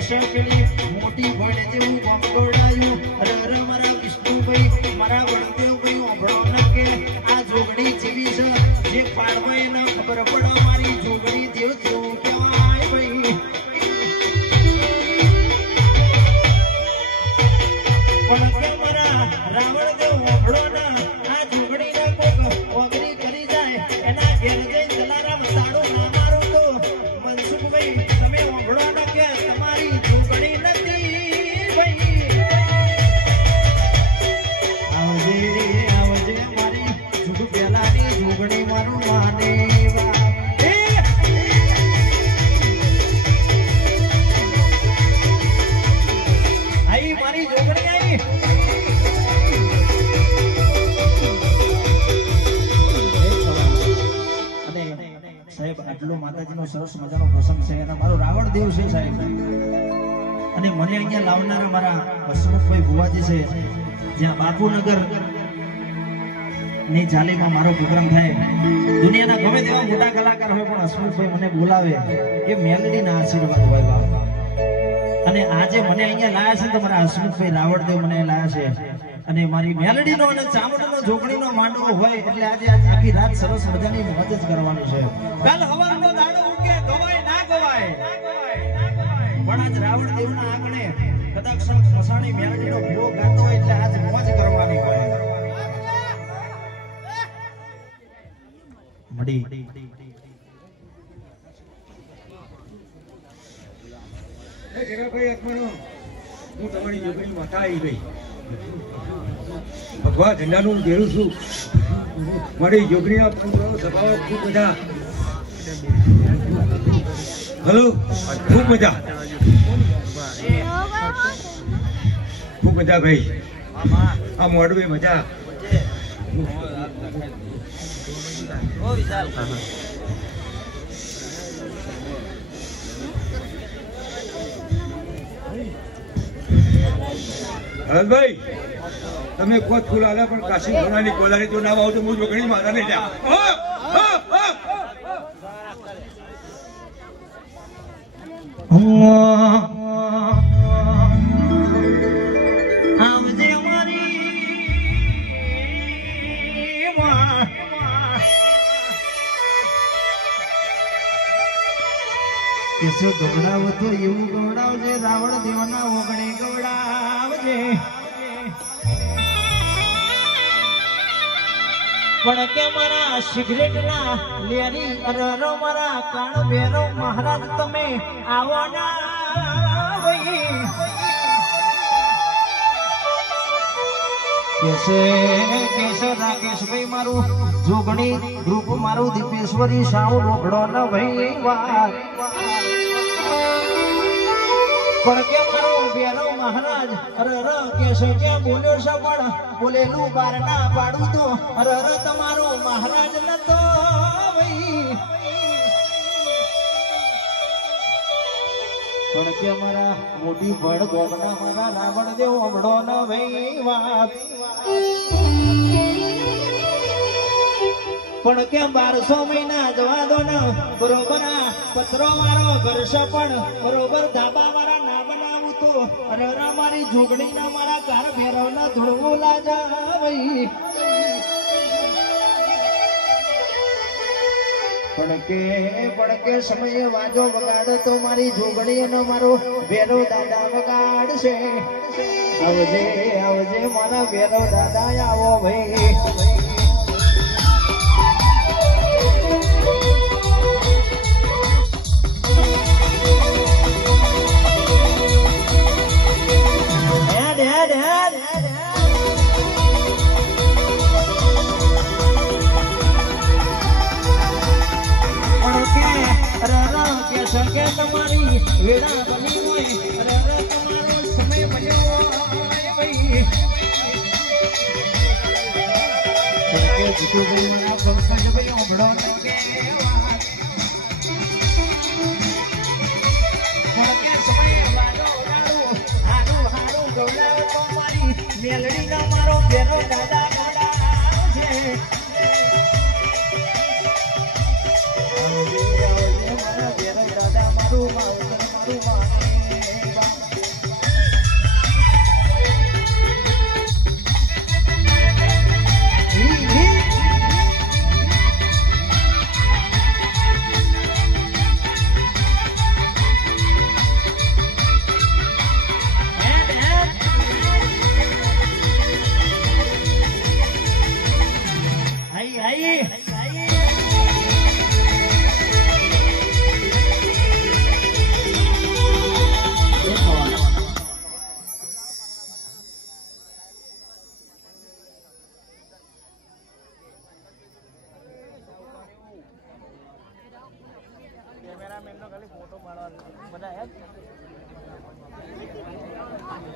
મોટી ભણ જેવું ગોડાયું અરે મારા વિષ્ણુભાઈ મારા વણદેવભાઈ ઓભળો ના કે આ જોગણી જેવી છે જે પાડવાય ન ખબર પડે મારી જોગણી દેવ જેવું કહેવાય ભાઈ પણ કે મારા રાવણ દેવ ઓભળો ના આ જોગણી ના કોક ઓગરી કરી જાય એના ઘેર જઈ જલારામ સાડો ના મારું તો મનસુખભાઈ તમે ઓભળો ના કે તમારી જોગણી નથી ભાઈ આવજે મારી જુગ પેલાની જોગણી મારું માને આઈ મારી જોગણી આઈ સાહેબ આટલો માતાજીનો સરસ મજાનો પ્રસંગ છે અને મારો રાવણ દેવ છે સાહેબ અને મને અહીંયા લાવનારા મારા હસમુખભાઈ ભુવાજી છે જ્યાં બાપુનગર ની જાલીમાં મારો પ્રોગ્રામ થાય દુનિયાના ગમે તેવા મોટા કલાકાર હોય પણ હસમુખભાઈ મને બોલાવે એ મેલડીના આશીર્વાદ હોય બાપ અને આજે મને અહીંયા લાયા છે તો મારા હસમુખભાઈ રાવણદેવ મને લાયા છે અને મારી મેલડીનો અને ચામડાનો જોગણીનો માંડવો હોય એટલે આજે આખી રાત સરસ મજાની મોજ જ કરવાની છે કાલ હવારનો દાડો ઉગે ગવાય ના ગવાય પણ આજ રાવણદેવના આંગણે કદાચ મસાણી મેલડીનો ભૂવો ગાતો હોય એટલે આજ મોજ કરવાની હોય મડી એ જેરાભાઈ આત્માનો હું તમારી જોગણી માતા આવી ગઈ ભગવા ઝંડાનું ઘેરું છું મારી જોગણીના પંત્રો સભાઓ ખૂબ બધા હલો ખૂબ મજા ભાઈ આ મોડવે મજા હરદભાઈ તમે કોત ફૂલ આલા પણ કાશી સોનાની કોલારી જો ના આવો તો હું જોગણી માતા નહીં જા આવજે મારી કેસો ગવડાવ તો એવું ગવડાવજે રાવણ દેવના ઓગણે ગવડાવજે પણ કે મારા સિગરેટ ના લેરી અરરો મારા કાણ બેરો મહારાજ તમે આવો ના કેસે રાકેશભાઈ મારું જોગણી ગ્રુપ મારું દીપેશ્વરી સાવ રોકડો ન ભાઈ વાત પણ કે મારો બેરો મહારાજ અરર કેસે ક્યાં બોલ્યો છે પણ બોલેલું બાર ના પાડું તો અરર તમારો મહારાજ નતો ભાઈ પણ કે મારા મોટી ભડ ગોમના મારા રાવણ દેવ હમણો ન ભાઈ વાત પણ કે 1200 મહિના જવા દો ને બરોબર પથરો મારો ઘરશે પણ બરોબર ધાબા મારા ના બનાવું તો અરે મારી જોગણી ના મારા ઘર ભેરવ ના ધોળવું લાજા ભાઈ પણ કે સમયે વાજો વગાડ તો મારી જોગણી નો મારો ભેરો દાદા વગાડશે આવજે મારા ભેરો દાદા આવો ભાઈ કે તમારી વેળા બની હોય અરે તમારો સમય બન્યો હોય ભાઈ કે જીતુ ભાઈ મારા પંકજ ભાઈ ઓબળો કે વાત કે સમય વાડો રાડો હાડો હાડો ગોળા તમારી મેલડી ના મારો બેનો દાદા મોડા છે મારા બેનો દાદા મારું મારું કેમેરામેન નો ખાલી ફોટો પાડવાનો બધા